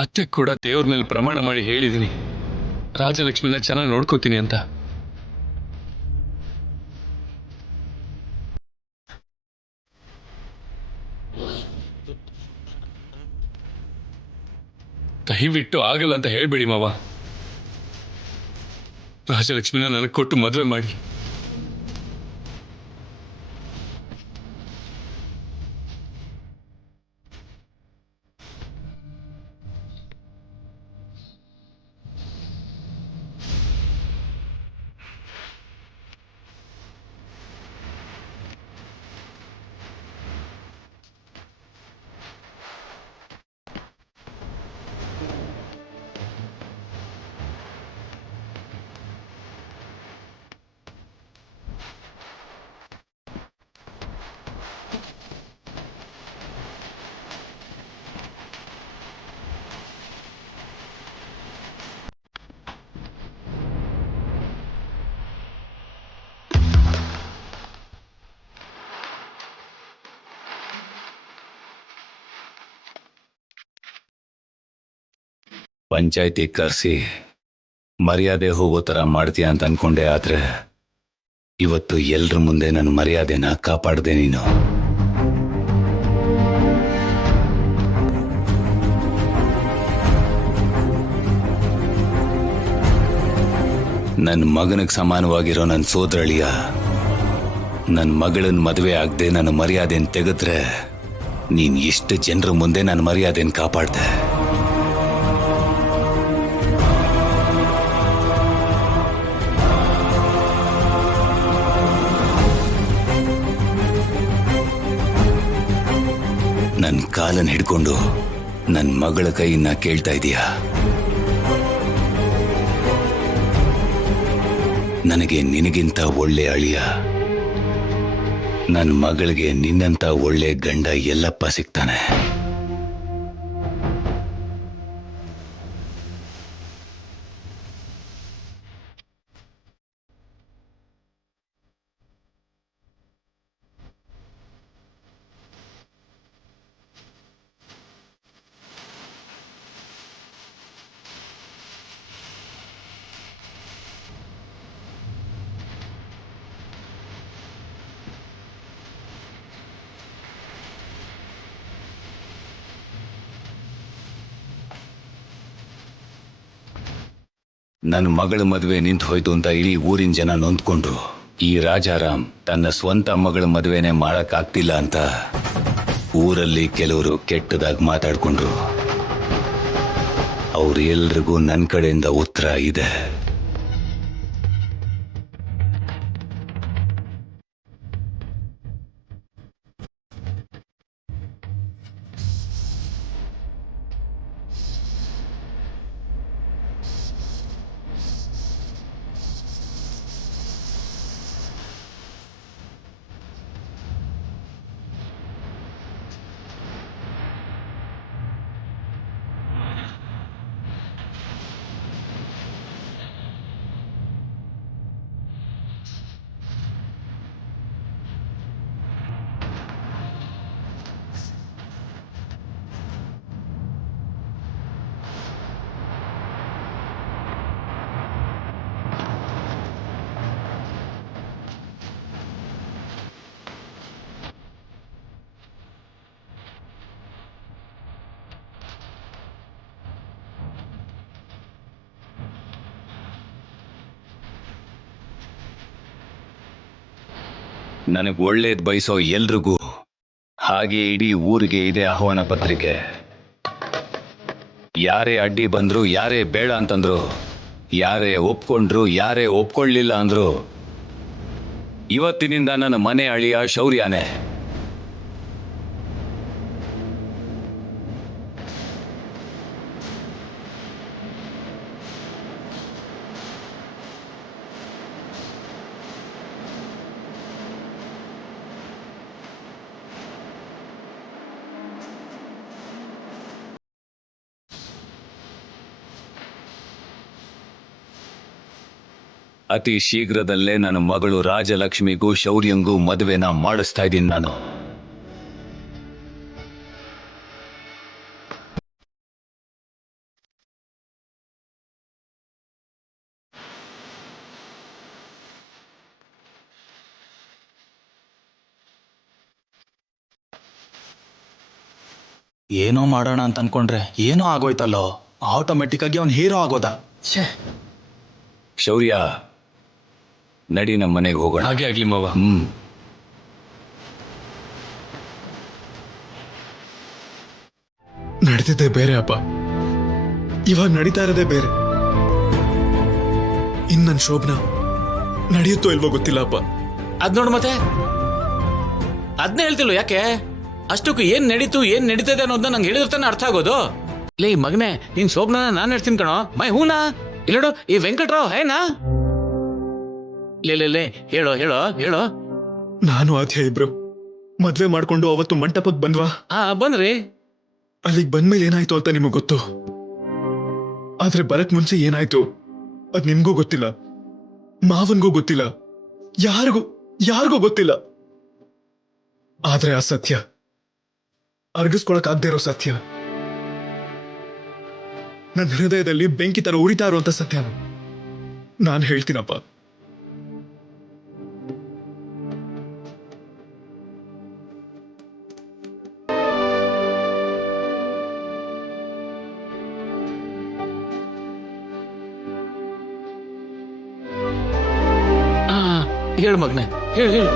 ಅತ್ತೆ ಕೂಡ ದೇವ್ರ ಮೇಲೆ ಪ್ರಮಾಣ ಮಾಡಿ ಹೇಳಿದೀನಿ, ರಾಜಲಕ್ಷ್ಮಿನ ಚೆನ್ನಾಗಿ ನೋಡ್ಕೋತೀನಿ ಅಂತ. ದಯವಿಟ್ಟು ಆಗಲ್ಲ ಅಂತ ಹೇಳ್ಬೇಡಿ ಮಾವ. ರಾಜಲಕ್ಷ್ಮಿನ ನನಗೆ ಕೊಟ್ಟು ಮದುವೆ ಮಾಡಿ. ಪಂಚಾಯ್ತಿ ಕರೆಸಿ ಮರ್ಯಾದೆ ಹೋಗೋ ಥರ ಮಾಡ್ತೀಯ ಅಂತ ಅನ್ಕೊಂಡೆ, ಆದ್ರೆ ಇವತ್ತು ಎಲ್ರ ಮುಂದೆ ನನ್ನ ಮರ್ಯಾದೆನ ಕಾಪಾಡ್ದೆ ನೀನು. ನನ್ನ ಮಗನಿಗೆ ಸಮಾನವಾಗಿರೋ ನನ್ನ ಸೋದರಳಿಯ ನನ್ನ ಮಗಳನ್ನ ಮದುವೆ ಆಗದೆ ನನ್ನ ಮರ್ಯಾದೆನ ತೆಗೆದ್ರೆ ನೀನ್ ಇಷ್ಟು ಜನರ ಮುಂದೆ ನನ್ನ ಮರ್ಯಾದೆನ ಕಾಪಾಡ್ದೆ. ನನ್ನ ಕಾಲನ್ನು ಹಿಡ್ಕೊಂಡು ನನ್ನ ಮಗಳ ಕೈಯನ್ನ ಕೇಳ್ತಾ ಇದೀಯಾ? ನನಗೆ ನಿನಗಿಂತ ಒಳ್ಳೆ ಅಳಿಯ, ನನ್ನ ಮಗಳಿಗೆ ನಿನ್ನಂತ ಒಳ್ಳೆ ಗಂಡ ಎಲ್ಲಪ್ಪ ಸಿಗ್ತಾನೆ. ನನ್ನ ಮಗಳ ಮದುವೆ ನಿಂತು ಹೋಯ್ತು ಅಂತ ಇಡೀ ಊರಿನ ಜನ ನೊಂದ್ಕೊಂಡ್ರು. ಈ ರಾಜಾರಾಮ್ ತನ್ನ ಸ್ವಂತ ಮಗಳ ಮದುವೆನೇ ಮಾಡಕ್ಕಾಗ್ತಿಲ್ಲ ಅಂತ ಊರಲ್ಲಿ ಕೆಲವರು ಕೆಟ್ಟದಾಗಿ ಮಾತಾಡ್ಕೊಂಡ್ರು. ಅವ್ರು ಎಲ್ರಿಗೂ ನನ್ನ ಕಡೆಯಿಂದ ಉತ್ತರ ಇದೆ. ನನಗೆ ಒಳ್ಳೇದು ಬಯಸೋ ಎಲ್ರಿಗೂ ಹಾಗೆ ಇಡೀ ಊರಿಗೆ ಇದೆ ಆಹ್ವಾನ ಪತ್ರಿಕೆ. ಯಾರೇ ಅಡ್ಡಿ ಬಂದ್ರು, ಯಾರೇ ಬೇಡ ಅಂತಂದ್ರು, ಯಾರೇ ಒಪ್ಕೊಂಡ್ರು, ಯಾರೇ ಒಪ್ಕೊಳ್ಳಿಲ್ಲ ಅಂದ್ರು, ಇವತ್ತಿನಿಂದ ನನ್ನ ಮನೆ ಅಳಿಯ ಶೌರ್ಯನೇ. ಅತಿ ಶೀಘ್ರದಲ್ಲೇ ನನ್ನ ಮಗಳು ರಾಜಲಕ್ಷ್ಮಿಗೂ ಶೌರ್ಯಂಗೂ ಮದುವೆನ ಮಾಡಿಸ್ತಾ ಇದ್ದೀನಿ ನಾನು. ಏನೋ ಮಾಡೋಣ ಅಂತ ಅನ್ಕೊಂಡ್ರೆ ಏನೋ ಆಗೋಯ್ತಲ್ಲೋ. ಆಟೋಮೆಟಿಕ್ ಆಗಿ ಅವ್ನು ಹೀರೋ ಆಗೋದ. ಶೌರ್ಯ, ನಡಿ ನಮ್ಮ ಮನೆಗೆ ಹೋಗೋಣ. ಹಾಗೆ ಆಗ್ಲಿ ಮಾವ. ನಡೆದಿದ್ದೆ ಬೇರೆ ಅಪ್ಪ, ಇವಾಗ ನಡೀತಾ ಇರೋದೇ ಬೇರೆ. ಇನ್ ನನ್ ಶೋಭನ ನಡೆಯುತ್ತೋ ಇಲ್ವೋ ಗೊತ್ತಿಲ್ಲ ಅಪ್ಪ. ಅದ್ ನೋಡು ಮತ್ತೆ ಅದ್ನೇ ಹೇಳ್ತಿಲ್ವ ಯಾಕೆ ಅಷ್ಟಕ್ಕೂ ಏನ್ ನಡೀತು ಏನ್ ನಡೀತದೆ ಅನ್ನೋದನ್ನ ನಂಗೆ ಹೇಳಿದ್ರೆ ಅರ್ಥ ಆಗೋದು. ಲೇ ಮಗನೇ, ನೀನ್ ಶೋಭನ ನಾನ್ ಹೇಳ್ತೀನಿ ಕಣೋ. ಮೈ ಹೂನಾ ಇಲ್ಲೋಡು ಈ ವೆಂಕಟ್ರಾವ್ ಹೇನಾ ಲೇ ಹೇಳೋ ಹೇಳೋ ಹೇಳೋ. ನಾನು ಆದ್ಯ ಇಬ್ರು ಮದ್ವೆ ಮಾಡ್ಕೊಂಡು ಅವತ್ತು ಮಂಟಪಕ್ಕೆ ಬಂದ್ವಾ. ಬಂದ್ರಿ. ಅಲ್ಲಿಗೆ ಬಂದ್ಮೇಲೆ ಏನಾಯ್ತು ಅಂತ ನಿಮಗ್ ಗೊತ್ತು. ಆದ್ರೆ ಬರಕ್ ಮುಂಚೆ ಏನಾಯ್ತು ಅದ್ ನಿಮ್ಗೂ ಗೊತ್ತಿಲ್ಲ, ಮಾವನ್ಗೂ ಗೊತ್ತಿಲ್ಲ, ಯಾರಿಗೂ ಗೊತ್ತಿಲ್ಲ. ಆದ್ರೆ ಆ ಸತ್ಯ, ಅರ್ಗಿಸ್ಕೊಳಕ್ ಆಗದೆ ಇರೋ ಸತ್ಯ, ನನ್ನ ಹೃದಯದಲ್ಲಿ ಬೆಂಕಿ ತರ ಉರಿತಾ ಇರುವಂತ ಸತ್ಯ ನಾನು ಹೇಳ್ತೀನಪ್ಪ. ಹೇಳು ಮಗನೇ, ಹೇಳು ಹೇಳು.